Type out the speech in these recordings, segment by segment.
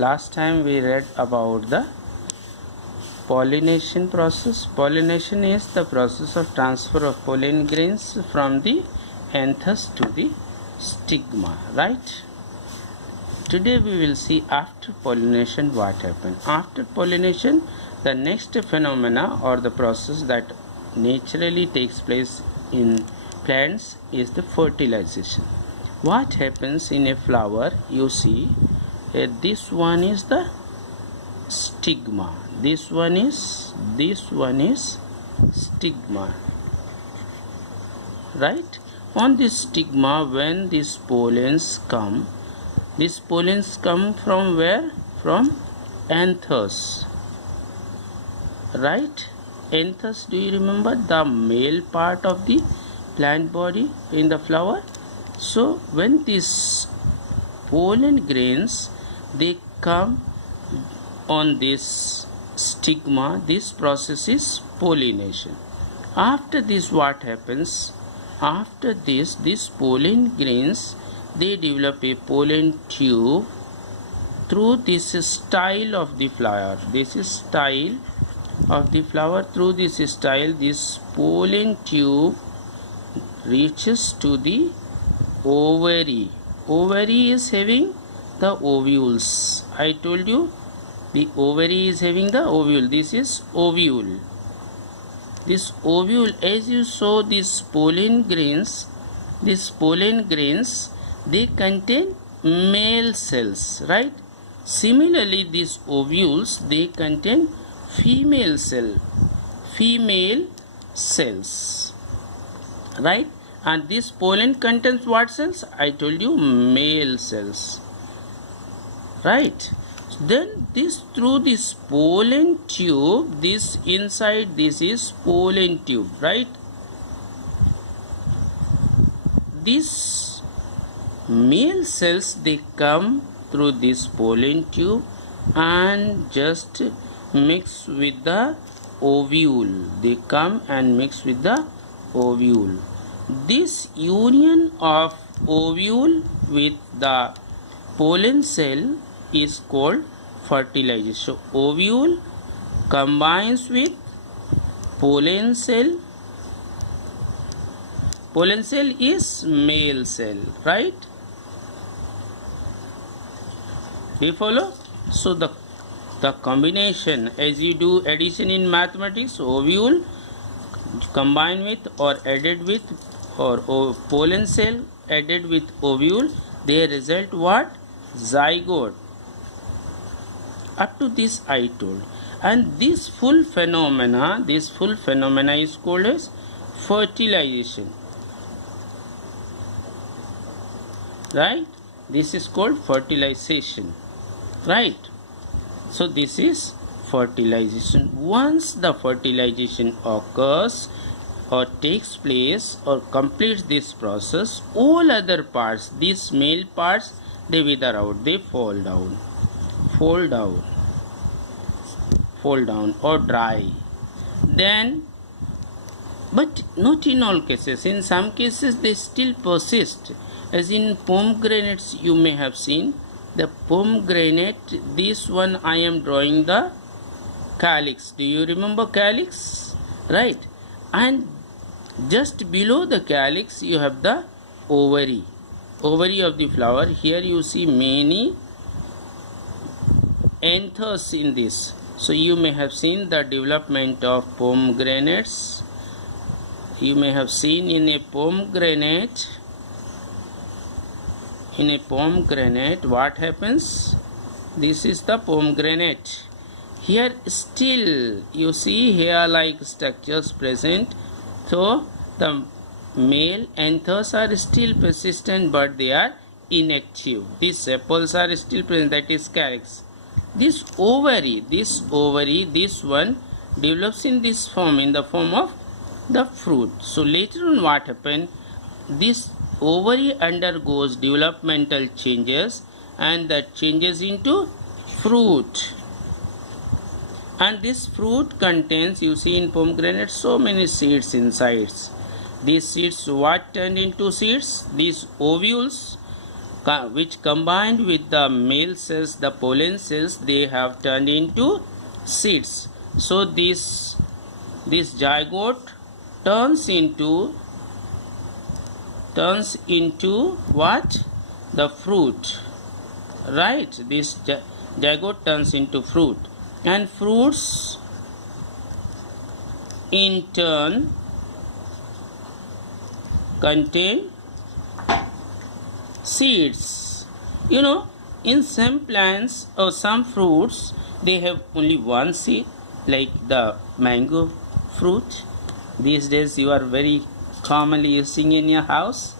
Last time we read about the pollination process. Pollination is the process of transfer of pollen grains from the anthers to the stigma, right? Today we will see after pollination what happens. After pollination, the next phenomena or the process that naturally takes place in plants is the fertilization. What happens in a flower? You see, this one is the stigma. This one is stigma, right? On this stigma, when these pollens come from where? From anthers, right? Anthers, do you remember the male part of the plant body in the flower? So when these pollen grains they come on this stigma, this process is pollination. After this, what happens? After this, these pollen grains they develop a pollen tube through this style of the flower. This is style of the flower. Through this style, this pollen tube reaches to the ovary. Ovary is having the ovules. I told you the ovary is having the ovule. This is ovule. This ovule, as you saw, these pollen grains they contain male cells, right? Similarly, these ovules they contain female cells, right? And this pollen contains what cells? I told you male cells, right? Then this through this pollen tube, this inside this is pollen tube, right? These male cells they come through this pollen tube and just mix with the ovule. They come and mix with the ovule. This union of ovule with the pollen cell is called fertilization. So ovule combines with pollen cell. Pollen cell is male cell, right? Do you follow? So the combination, as you do addition in mathematics, ovule combined with or added with or pollen cell added with ovule, they result what? Zygote. Up to this I told, and this full phenomena is called as fertilization, right? This is called fertilization, right? So this is fertilization. Once the fertilization occurs or takes place or completes this process, all other parts, these male parts, they wither out, they fall down or dry. Then, but not in all cases. In some cases they still persist. As in pomegranates, you may have seen the pomegranate. This one I am drawing the calyx. Do you remember calyx? Right. And just below the calyx you have the ovary of the flower. Here you see many anthers in this. So you may have seen the development of pomegranates. You may have seen in a pomegranate what happens? This is the pomegranate. Here still you see hair like structures present. So the male anthers are still persistent, but they are inactive. These sepals are still present, that is calyx. This ovary, this one develops in this form, in the form of the fruit. So later on what happens? This ovary undergoes developmental changes and that changes into fruit. And this fruit contains, you see in pomegranate, so many seeds inside. These seeds what turned into seeds? These ovules which combined with the male cells, the pollen cells, they have turned into seeds. So this zygote turns into what? The fruit, right? This zygote turns into fruit, and fruits in turn contain seeds. You know, in some plants or some fruits, they have only one seed, like the mango fruit. These days you are very commonly using in your house.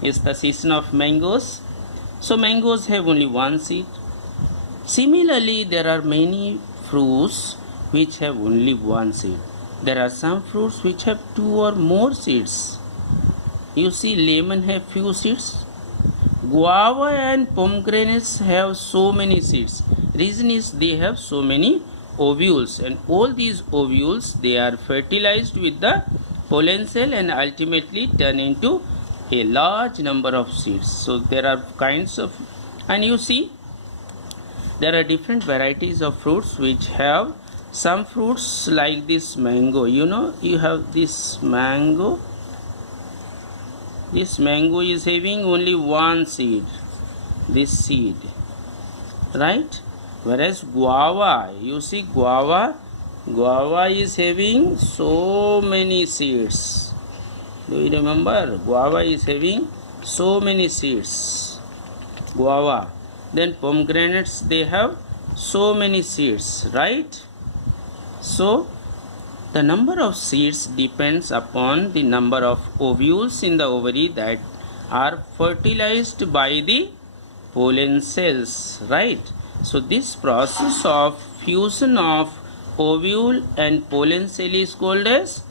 It's the season of mangoes. So mangoes have only one seed. Similarly, there are many fruits which have only one seed. There are some fruits which have 2 or more seeds. You see, lemon have few seeds. Guava and pomegranates have so many seeds. Reason is they have so many ovules, and all these ovules, they are fertilized with the pollen cell and ultimately turn into a large number of seeds. So there are kinds of, and you see, there are different varieties of fruits which have some fruits like this mango. You know, you have this mango. This mango is having only one seed, this seed, right? Whereas guava, you see, guava is having so many seeds. Do you remember? Guava is having so many seeds. Guava. Then pomegranates, they have so many seeds, right? So the number of seeds depends upon the number of ovules in the ovary that are fertilized by the pollen cells, right? So this process of fusion of ovule and pollen cell is called as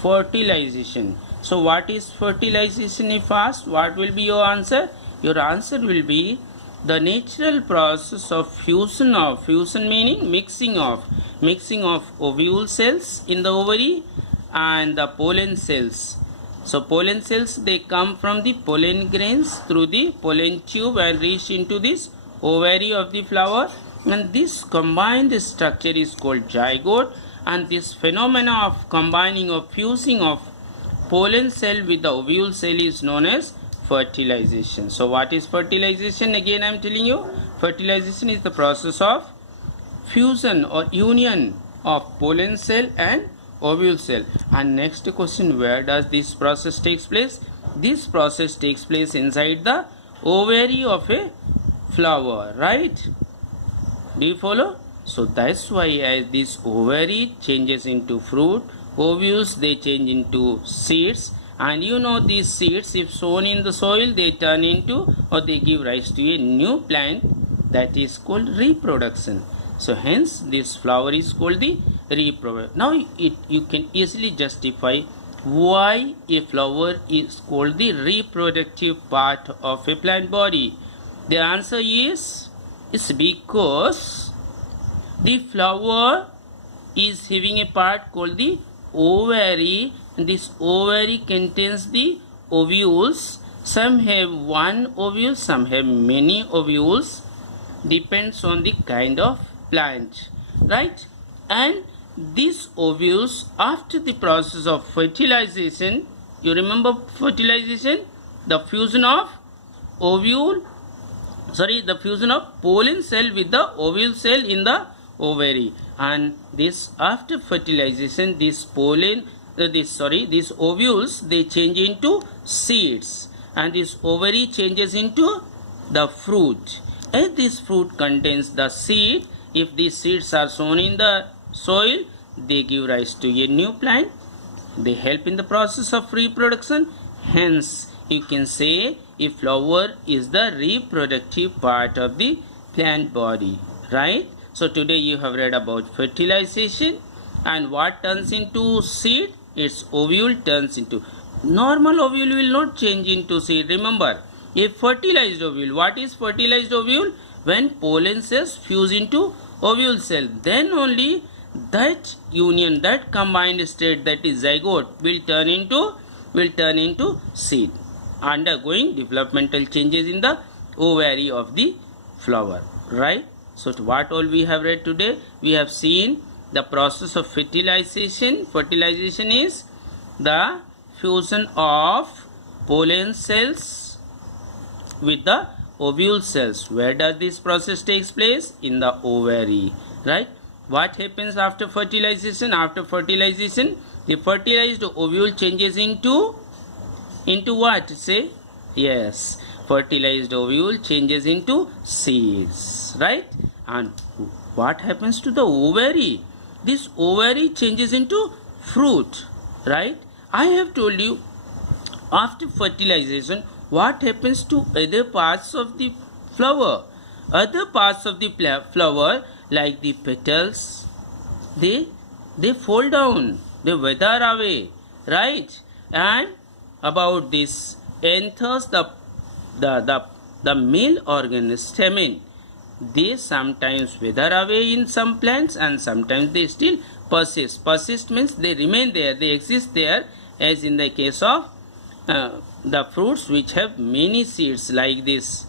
fertilization. So what is fertilization if asked? What will be your answer? Your answer will be the natural process of fusion meaning mixing of ovule cells in the ovary and the pollen cells. So pollen cells, they come from the pollen grains through the pollen tube and reach into this ovary of the flower, and this combined structure is called zygote, and this phenomena of combining or fusing of pollen cell with the ovule cell is known as fertilization. So what is fertilization? Again I am telling you, fertilization is the process of fusion or union of pollen cell and ovule cell. And next question, where does this process takes place? This process takes place inside the ovary of a flower, right? Do you follow? So that's why as this ovary changes into fruit, ovules, they change into seeds, and you know, these seeds, if sown in the soil, they turn into or they give rise to a new plant, that is called reproduction. So hence this flower is called the reproduction. Now you can easily justify why a flower is called the reproductive part of a plant body. The answer is because the flower is having a part called the ovary, and this ovary contains the ovules. Some have one ovule, some have many ovules, depends on the kind of plant, right? And these ovules, after the process of fertilization, you remember fertilization, the fusion of the fusion of pollen cell with the ovule cell in the ovary, and this after fertilization, this these ovules, they change into seeds, and this ovary changes into the fruit. As this fruit contains the seed, if these seeds are sown in the soil, they give rise to a new plant. They help in the process of reproduction. Hence, you can say a flower is the reproductive part of the plant body, right? So today you have read about fertilization, and what turns into seed? Its ovule turns into. Normal ovule will not change into seed. Remember, a fertilized ovule. What is fertilized ovule? When pollen cells fuse into ovule cell, then only that union, that combined state, that is zygote, will turn into seed, undergoing developmental changes in the ovary of the flower, right? So what all we have read today? We have seen the process of fertilization. Fertilization is the fusion of pollen cells with the ovule cells. Where does this process takes place? In the ovary, right? What happens after fertilization? After fertilization, the fertilized ovule changes into what? Say, yes, fertilized ovule changes into seeds, right? And what happens to the ovary? This ovary changes into fruit, right? I have told you, after fertilization, what happens to other parts of the flower? Other parts of the flower, like the petals, they fall down, they wither away, right? And about this anthers, the male organ, stamen, they sometimes wither away in some plants, and sometimes they still persist. Persist means they remain there, they exist there, as in the case of the fruits which have many seeds, like this,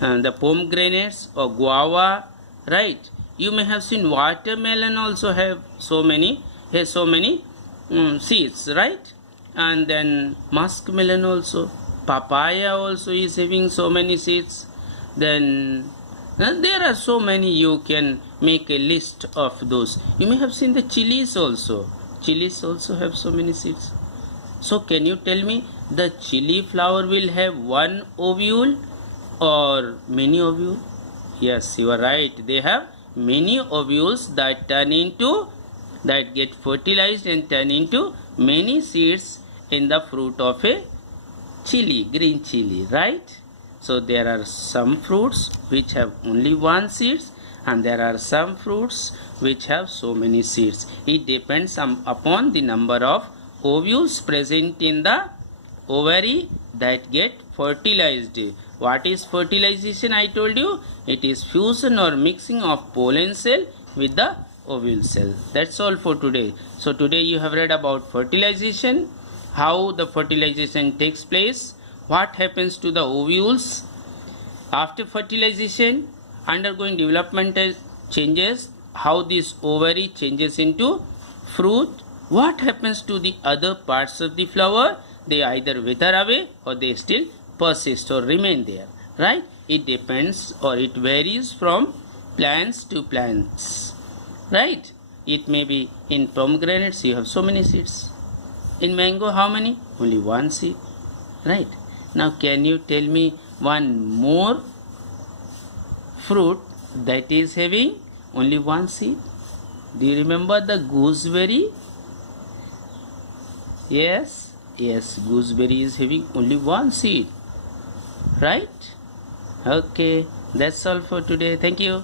the pomegranates or guava, right? You may have seen watermelon also have so many seeds, right? And then muskmelon also, papaya also is having so many seeds. Then there are so many, you can make a list of those. You may have seen the chilies also. Chilies also have so many seeds. So can you tell me, the chili flower will have one ovule or many ovules? Yes, you are right. They have many ovules that get fertilized and turn into many seeds in the fruit of a chili, green chili, right? So there are some fruits which have only one seeds, and there are some fruits which have so many seeds. It depends upon the number of ovules present in the ovary that get fertilized. What is fertilization? I told you, it is fusion or mixing of pollen cell with the ovule cell. That's all for today. So today you have read about fertilization, how the fertilization takes place, what happens to the ovules after fertilization, undergoing developmental changes, how this ovary changes into fruit, what happens to the other parts of the flower, they either wither away or they still persist or remain there, right? It depends or it varies from plants to plants, right? It may be in pomegranates you have so many seeds. In mango, how many? Only one seed, right? Now can you tell me one more fruit that is having only one seed? Do you remember the gooseberry? Yes, gooseberry is having only one seed, right? Okay, that's all for today. Thank you.